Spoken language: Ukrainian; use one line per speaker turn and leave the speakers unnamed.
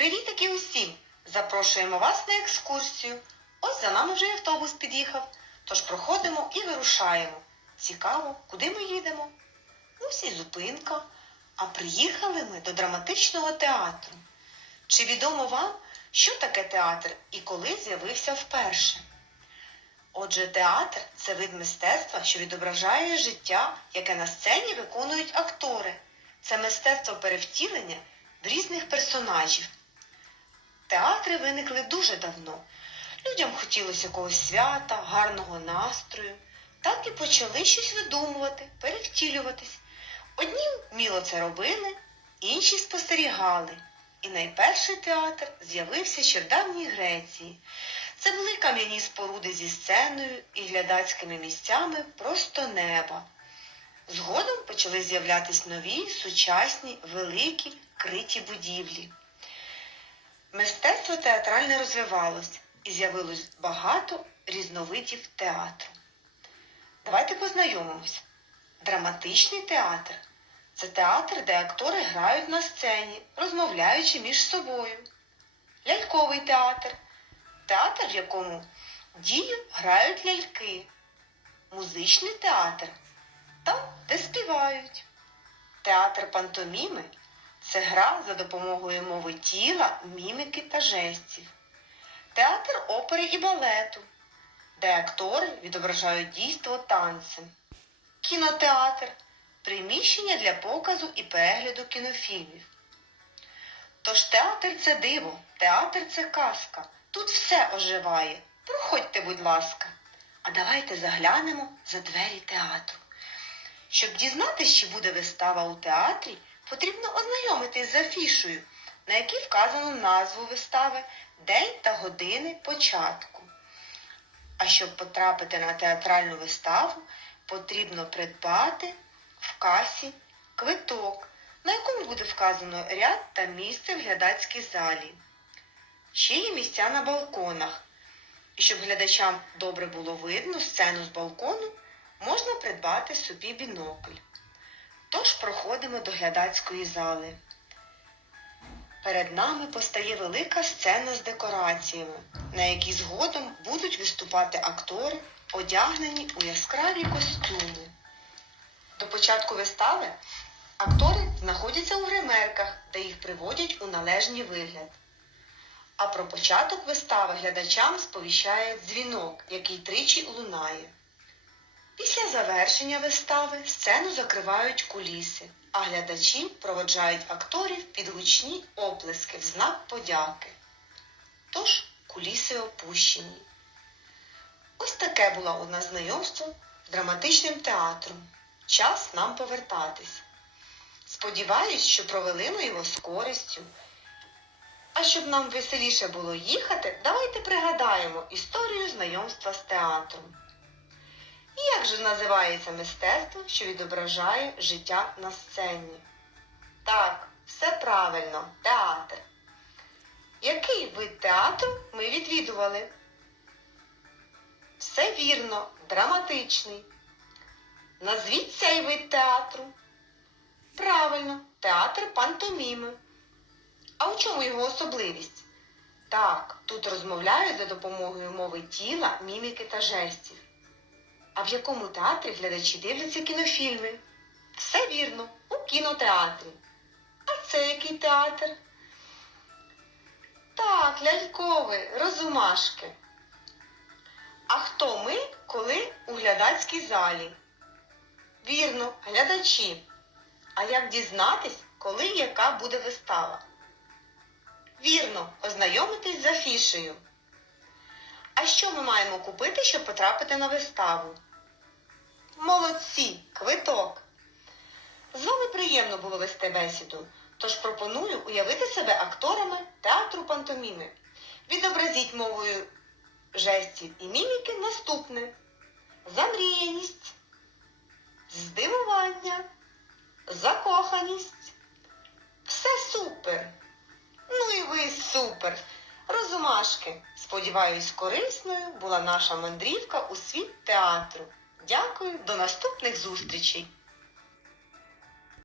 Привітики усім! Запрошуємо вас на екскурсію. Ось за нами вже й автобус під'їхав. Тож проходимо і вирушаємо. Цікаво, куди ми їдемо? Ну, всі зупинка. А приїхали ми до драматичного театру. Чи відомо вам, що таке театр і коли з'явився вперше? Отже, театр це вид мистецтва, що відображає життя, яке на сцені виконують актори. Це мистецтво перевтілення в різних персонажів. Театри виникли дуже давно. Людям хотілося якогось свята, гарного настрою. Так і почали щось видумувати, перевтілюватись. Одні вміло це робили, інші спостерігали. І найперший театр з'явився ще в давній Греції. Це були кам'яні споруди зі сценою і глядацькими місцями просто неба. Згодом почали з'являтись нові, сучасні, великі, криті будівлі. Мистецтво театральне розвивалось і з'явилось багато різновидів театру. Давайте познайомимось. Драматичний театр це театр, де актори грають на сцені, розмовляючи між собою. Ляльковий театр театр, в якому дію грають ляльки. Музичний театр там, де співають. Театр пантоміми це гра за допомогою мови тіла, міміки та жестів. Театр опери і балету, де актори відображають дійство танцем. Кінотеатр приміщення для показу і перегляду кінофільмів. Тож театр це диво, театр це казка. Тут все оживає. Проходьте, будь ласка. А давайте заглянемо за двері театру. Щоб дізнатися, чи буде вистава у театрі, потрібно ознайомитись з афішою, на якій вказано назву вистави, день та години початку. А щоб потрапити на театральну виставу, потрібно придбати в касі квиток, на якому буде вказано ряд та місце в глядацькій залі. Ще є місця на балконах. І щоб глядачам добре було видно сцену з балкону, можна придбати собі бінокль. Тож до глядацької зали. Перед нами постає велика сцена з декораціями, на якій згодом будуть виступати актори, одягнені у яскраві костюми. До початку вистави актори знаходяться у гримерках, де їх приводять у належний вигляд. А про початок вистави глядачам сповіщає дзвінок, який тричі лунає. Після завершення вистави сцену закривають куліси, а глядачі проводжають акторів під гучні оплески в знак подяки. Тож куліси опущені. Ось таке було у нас знайомство з драматичним театром. Час нам повертатись. Сподіваюсь, що провели ми його з користю. А щоб нам веселіше було їхати, давайте пригадаємо історію знайомства з театром. І як же називається мистецтво, що відображає життя на сцені? Так, все правильно, театр. Який вид театру ми відвідували? Все вірно, драматичний. Назвіть цей вид театру. Правильно, театр пантоміми. А у чому його особливість? Так, тут розмовляють за допомогою мови тіла, міміки та жестів. А в якому театрі глядачі дивляться кінофільми? Все вірно, у кінотеатрі. А це який театр? Так, ляльковий, розумашки. А хто ми, коли у глядацькій залі? Вірно, глядачі. А як дізнатись, коли яка буде вистава? Вірно, ознайомитись з афішею. Що ми маємо купити, щоб потрапити на виставу? Молодці, квиток. З вами приємно було вести бесіду, тож пропоную уявити себе акторами театру пантоміми. Відобразіть мовою жестів і міміки наступне. Замріяність, Розумашки! Сподіваюсь, корисною була наша мандрівка у світ театру. Дякую, до наступних зустрічей!